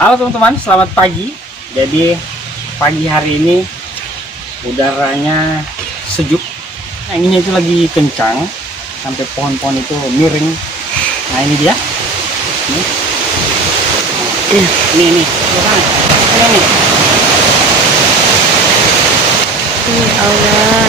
Halo teman-teman, selamat pagi. Jadi pagi hari ini udaranya sejuk, anginnya itu lagi kencang sampai pohon-pohon itu miring. Nah ini dia. Ini. Allah.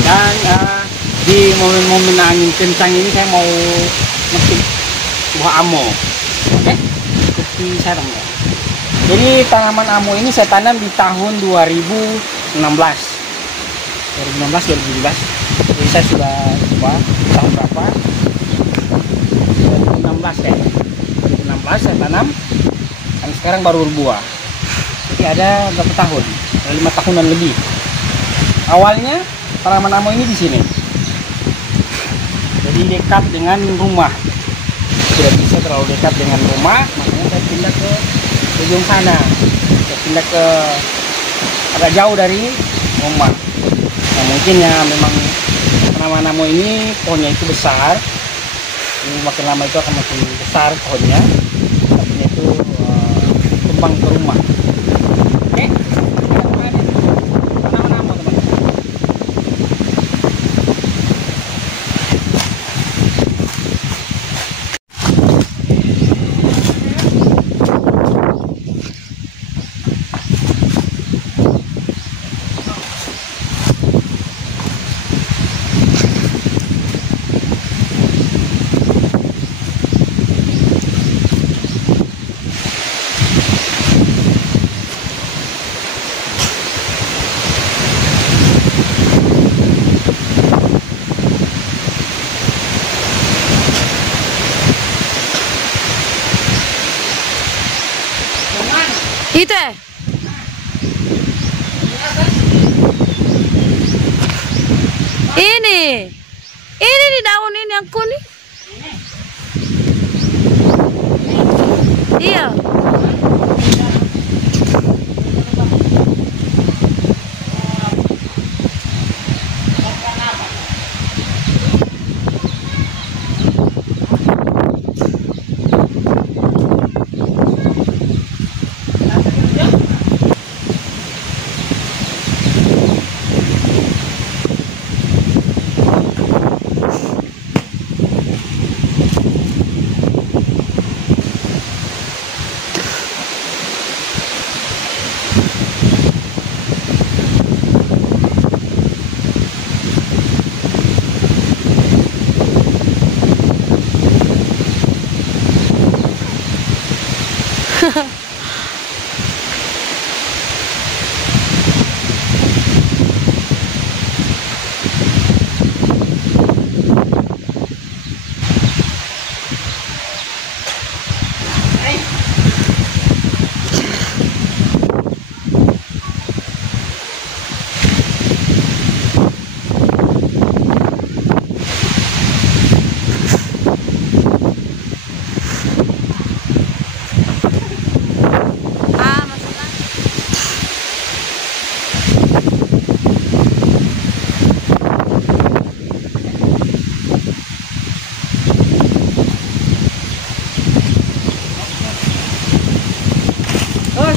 Dan di momen-momen angin kencang ini saya mau metik buah amo. Oke, ikuti saya dong ya. Jadi tanaman amo ini saya tanam di tahun 2016 2017. Jadi saya sudah coba tahun berapa? 2016 ya. 2016 saya tanam dan sekarang baru berbuah. Jadi ada berapa tahun? Ada 5 tahunan lebih. Awalnya tanaman amo ini di sini. Jadi dekat dengan rumah. Tidak bisa terlalu dekat dengan rumah, makanya saya pindah ke ujung sana. Saya pindah ke agak jauh dari rumah. Nah, mungkin ya memang tanaman amo ini pohonnya itu besar. Ini makin lama itu akan makin besar pohonnya. Artinya itu kembang ke rumah. Oke, tanaman amo teman-teman. Itu ini di daun ini yang kuning. Iya.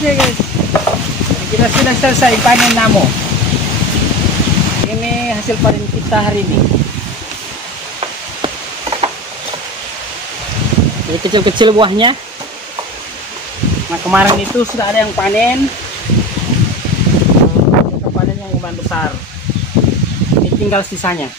Oke guys, kita sudah selesai panen amo. Ini hasil panen kita hari ini. Jadi kecil-kecil buahnya. Nah kemarin itu sudah ada yang panen. Kita panen yang lumayan besar. Ini tinggal sisanya.